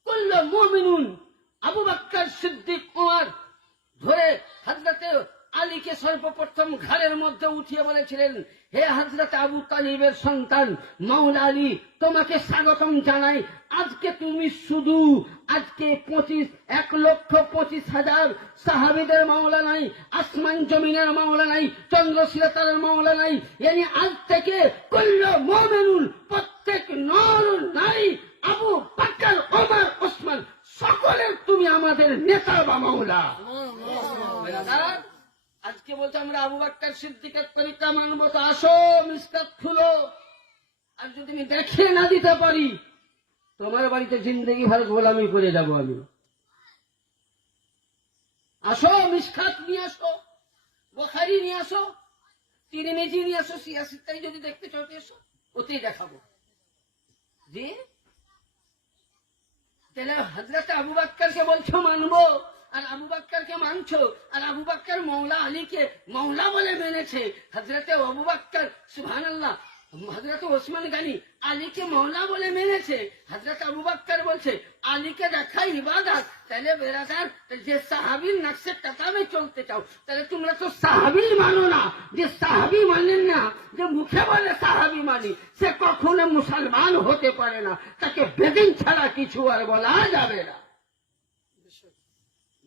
কুল্লু মুমিনুন। আবু বকর সিদ্দিক ওমর ধরে হযরতে আলীকে সর্বপ্রথম ঘরের মধ্যে উঠিয়ে বলেছিলেন, হে হযরত আবু তালিবের সন্তান মাওলা আলী, তোমাকে স্বাগতম জানাই। আজকে তুমি শুধু আজকে 1,25,000 সাহাবীদের মাওলা নাই, আসমান জমিনের মাওলা নাই, চন্দ্র সিতারার মাওলা নাই। yani আজ থেকে কুল্লু মুমিনুন, প্রত্যেক নর নারী, আবু বকর ওমর ওসমান সকলের তুমি আমাদের নেতা বা মাওলা। আজকে বলছে আমরা আবু বকর সিদ্দিকের তরিকা মানবো, তো আসো মিসকাত খুলো। আর যদি আমি দেখিয়ে না দিতে পারি তোমার বাড়িতে জিন্দগি ভর গোলামি করে যাবো আমি। আসো, মিশকাত নিয়ে আসো, বুখারী নিয়ে আসো, তিরমিজি নিয়ে আসো, সিয়াসিত্তাই যদি দেখতে চাও এসো, ওতেই দেখাবো। জি, তাহলে হযরত আবু বকরকে বলছো মানবো, আর আবু বকরকে মানছো, আর আবু বকর মৌলা আলীকে মৌলা বলে মেনেছে। হযরত আবু বকর সুবহানাল্লাহ, হযরত ওসমান গনি আলীকে মৌলা বলে মেনেছে। হযরত আবু বকর বলছে আলীকে দেখা ইবাদত। তাহলে বেরাদার, যে সাহাবীর নকশে কদমে চলতে চাও, তাহলে তোমরা তো সাহাবী মানো না। যে সাহাবী মানেন না, যে মুখে বলে সাহাবী মানি, সে কখনো মুসলমান হতে পারে না। তাকে বেদিন ছাড়া কিছু আর বলা যাবে না।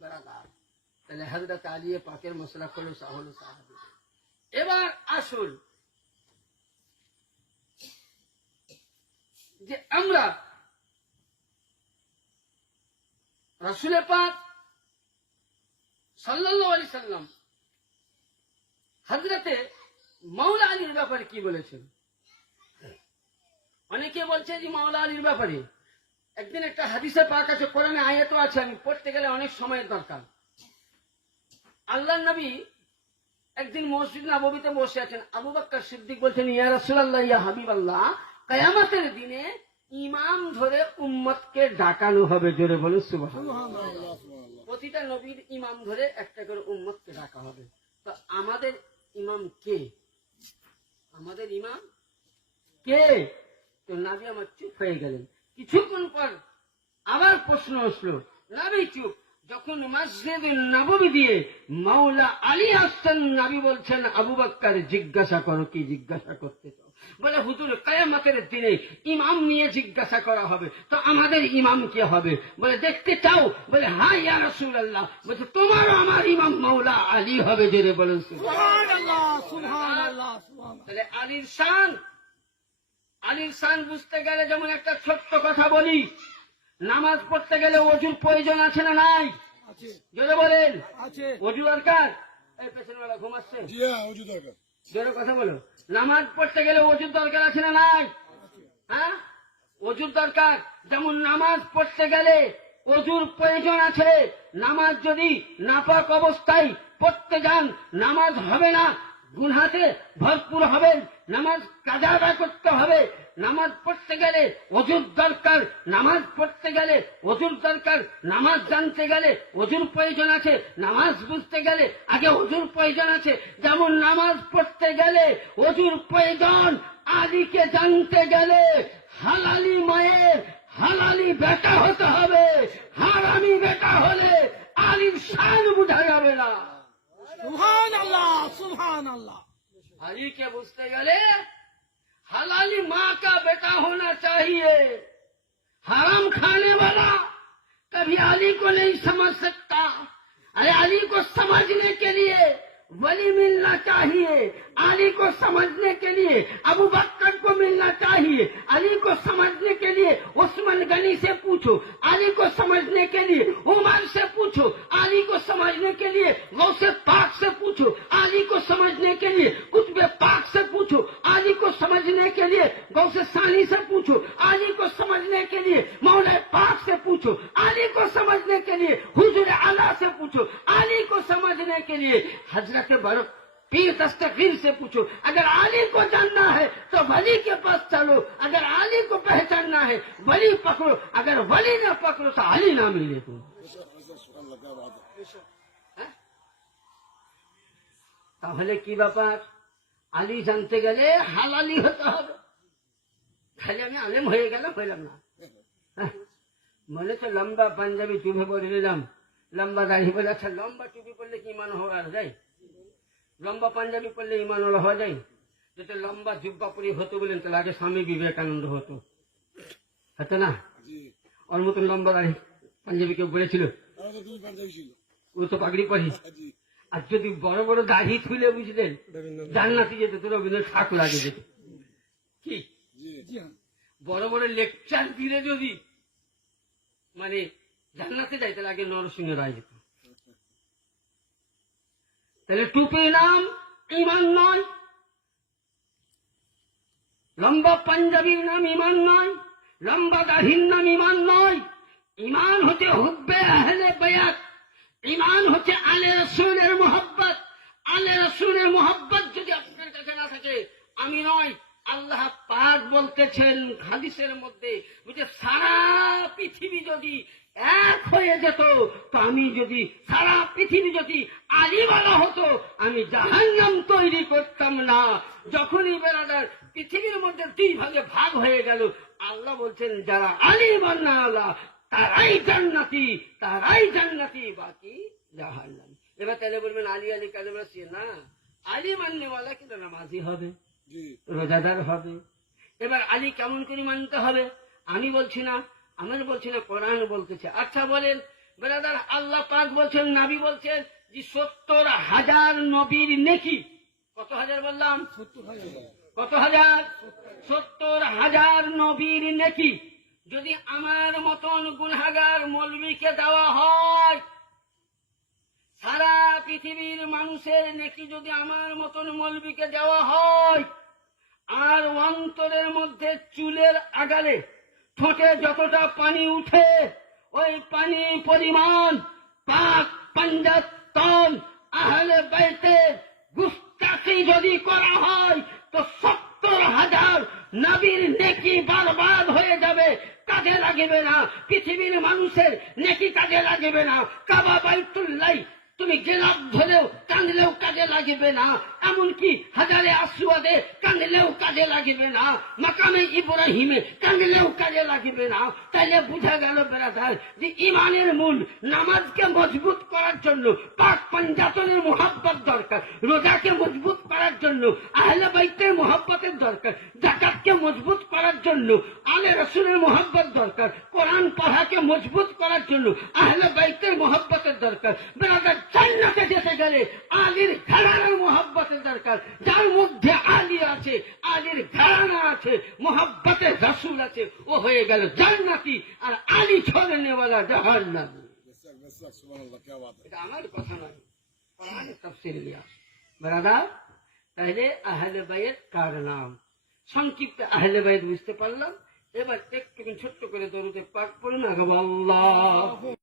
বেরাদার, তাহলে হযরত আলী পাকের মশলা হলো সাহাবী। এবার আসুন যে আমরা রাসূল পাক সাল্লাল্লাহু আলাইহি সাল্লাম হযরতে মাওলা আলীর ব্যাপারে কি বলেছেন। অনেকে বলছে যে মাওলা আলীর ব্যাপারে একদিন একটা হাদিসে পাক আছে, কোরআনে আয়াতও আছে, আমি পড়তে গেলে অনেক সময়ের দরকার। আল্লাহর নবী একদিন মসজিদ নববীতে বসে আছেন। আবু বকর সিদ্দিক বলছেন, ইয়া রাসূলুল্লাহ, ইয়া হাবিবাল্লাহ, কিয়ামতের দিনে ইমাম ধরে উম্মতকে ডাকানো হবে। জোরে বলুন সুবহানাল্লাহ। প্রতিটা নবীর ইমাম ধরে একটা করে উম্মতকে ডাকা হবে। তো আমাদের ইমাম কে? আমাদের ইমাম কে? তো নবী আমার চুপ হয়ে গেলেন। কিছুক্ষণ পর আবার প্রশ্ন আসলো, নবী চুপ। যখন মসজিদ নববী দিয়ে মাওলা আলী আসছেন, নবী বলছেন, আবু বকর জিজ্ঞাসা করো, কি জিজ্ঞাসা করতে চাও? বলে হুজুর, কিয়ামতের দিনে ইমাম নিয়ে জিজ্ঞাসা করা হবে। তো আমাদের ইমাম কে হবে? বলে দেখতে চাও? বলে হ্যাঁ ইয়া রাসূলুল্লাহ। বলে তোমারও আমার ইমাম মাওলা আলী হবে। জোরে বলেন সুবহানাল্লাহ, সুবহানাল্লাহ, সুবহানাল্লাহ। তাহলে আলীর শান বুঝতে গেলে যেমন একটা ছোট্ট কথা বলি, নামাজ পড়তে গেলে ওযুর প্রয়োজন আছে না নাই? জোরে বলেন, ওযু দরকার। এই পেছনওয়ালা ঘুমাচ্ছে, জি হ্যাঁ, ওযু দরকার। জোরে কথা বলো। নামাজ পড়তে গেলে ওযুর দরকার আছে না নাই? হ্যাঁ, ওযুর দরকার। যেমন নামাজ পড়তে গেলে ওযুর প্রয়োজন আছে। নামাজ যদি নাপাক অবস্থায় পড়তে যান, নামাজ হবে না, গুনাহে ভরপুর হবেন। নামাজ কাজা আদায় করতে হবে। নামাজ পড়তে গেলে ওযুর দরকার। নামাজ পড়তে গেলে ওযুর দরকার। নামাজ জানতে গেলে ওযুর প্রয়োজন আছে। নামাজ বুঝতে গেলে আগে ওযুর প্রয়োজন আছে। যেমন নামাজ পড়তে গেলে ওযুর প্রয়োজন, আলীকে জানতে গেলে হালালি মায়ের হালালি বেটা হতে হবে। হারামি বেটা হলে আলীর শান বোঝা যাবে না। সুবহানাল্লাহ, সুবহানাল্লাহ। अली के बुझते गले हलाली माँ का बेटा होना चाहिए। हराम खाने वाला कभी अली को नहीं समझ सकता। अरे अली को समझने के लिए वली मिलना चाहिए। अली को समझने के लिए अबू बकर को मिलना चाहिए। अली को समझने के लिए उस्मान गनी से पूछो। अली को समझने के लिए उमर से पूछो। अली को समझने के लिए गौसे पाक से पूछो। अली को समझने के लिए कुतुबे पाक से पूछो। अली को समझने के लिए गौसे सानी से पूछो। अली को समझने के लिए मौला पाक से पूछो। अली को समझने के लिए हुजूर आला से पूछो। अली को समझने के लिए हजरत बड़ो पीर दस्तगीर से पूछो। अगर आली को जानना है तो वली के पास चलो। अगर आली को पहचानना है वली पकड़ो। अगर वली ना पकड़ो तो आली ना मिले तुम। তাহলে কি ব্যাপার? আলী জানতে গেলে হালালি হতে হবে। খালি আমি আলেম হয়ে গেলাম, হইলাম না। মনে তো লম্বা পাঞ্জাবি টুপি পরে নিলাম, লম্বা দাড়ি পরে। আচ্ছা, লম্বা টুপি পরলে কি ইমান হওয়া যায়? লম্বা পাঞ্জাবি পরলে ইমান হওয়া যায়? যেটা লম্বা জুব্বা পরে হতো বলেন, তাহলে আগে স্বামী বিবেকানন্দ হতো, হতো না? ওর মতন লম্বা দাড়ি পাঞ্জাবি কেউ পরেছিল? ও তো পাগড়ি পরে। আর যদি বড় বড় দাড়ি তুলে, বুঝলেন, জান্নাতে যেত, তো রবীন্দ্রনাথ ঠাকুর আগে যেত। কি বড় বড় লেকচার দিলে যদি মানে জান্নাতে যাই, তাহলে আগে নরসিংহ রায় যেত। তাহলে টুপি নাম ইমান নয়, লম্বা পাঞ্জাবির নাম ইমান নয়, লম্বা দাড়ির নাম ইমান নয়। ইমান হতে হুব্বে আহলে বায়াত। ঈমান হচ্ছে আলে রাসূলের মুহাব্বত। আলে রাসূলের মুহাব্বত যদি আপনার কাছে না থাকে, আমি নয়, আল্লাহ পাক বলতেছেন হাদিসের মধ্যে, বুঝে সারা পৃথিবী যদি এক হয়ে যেত, তো আমি যদি সারা পৃথিবী যদি আলিওয়ালা হতো, আমি জাহান্নাম তৈরি করতাম না। যখনই বেরাদার পৃথিবীর মধ্যে দুই ভাগে ভাগ হয়ে গেল, আল্লাহ বলছেন যারা আলিওয়ালা আল্লাহ তারাই জান্নাতি, তারাই জান্নাতি, বাকি জাহান্নাম। এবার তাহলে বলবেন আলী আলী কাজে বলছি না, আলী মাননেওয়ালা কিন্তু নামাজি হবে, জি রোজাদার হবে। এবার আলী কেমন করে মানতে হবে? আমি বলছি না, আমার বলছি না, কোরআন বলতেছে। আচ্ছা বলেন ব্রাদার, আল্লাহ পাক বলছেন, নবী বলছেন যে 70,000 নবীর নেকি। কত হাজার বললাম? 70,000 কত হাজার? 70,000 নবীর নেকি যদি আমার মতন গুনাহগার মৌলবীকে দেওয়া হয়, সারা পৃথিবীর মানুষের নেকি যদি আমার মতন মৌলবীকে দেওয়া হয়, আর অন্তরের মধ্যে চুলের আগালে ঠোঁটে যতটা পানি উঠে, ওই পানি পরিমাণ পাক পঞ্জাতন আহলে বাইতের গুস্তাখি যদি করা হয়, তো 70,000 নবীর নেকি বরবাদ হয়ে যাবে, কাজে লাগবে না। পৃথিবীর মানুষের নেকি কাজে লাগবে না। কাবা বাইতুল্লাহ তুমি গেলাপ ধরেও কাঁদলেও কাজে লাগবে না, এমনকি হাজারে আসওয়াদে কাঁদলেও কাজে লাগবে না, মাকামে ইব্রাহিমে কাঁদলেও কাজে লাগবে না। তাইলে বুঝা গেল ব্রাদার যে ইমানের মূল নামাজকে মজবুত করার জন্য পাক পঞ্জাতনের মুহাব্বত দরকার, রোজাকে মজবুত করার জন্য আহলে বাইতের মুহাব্বতের দরকার, যাকাতকে মজবুত করার জন্য আলে রাসূলের মুহাব্বত দরকার, কোরআন পড়াকে মজবুত করার জন্য আহলে বাইতের মুহাব্বতের দরকার। ব্রাদার জান্নাতে যেতে গেলে আলীর ঘরানার মুহাব্বতের দরকার। যার মধ্যে আলী আছে, আলীর ঘরানা আছে, মুহাব্বতের রাসূল আছে, ও হয়ে গেল জান্নাতি। আর আলী ছড়নেওয়ালা জাহান্নামী। বেশক সুবহানাল্লাহ, কি বাত है। এটা আমার কথা নয়, কোরআনের তাফসীর লিয়া। ব্রাদার, তাহলে আহলে বাইত কার নাম? সংক্ষিপ্ত আহলে বাইত বুঝতে পারলাম। এবার একটু ছোট্ট করে দরুদে পাক পড়ুন। আল্লাহ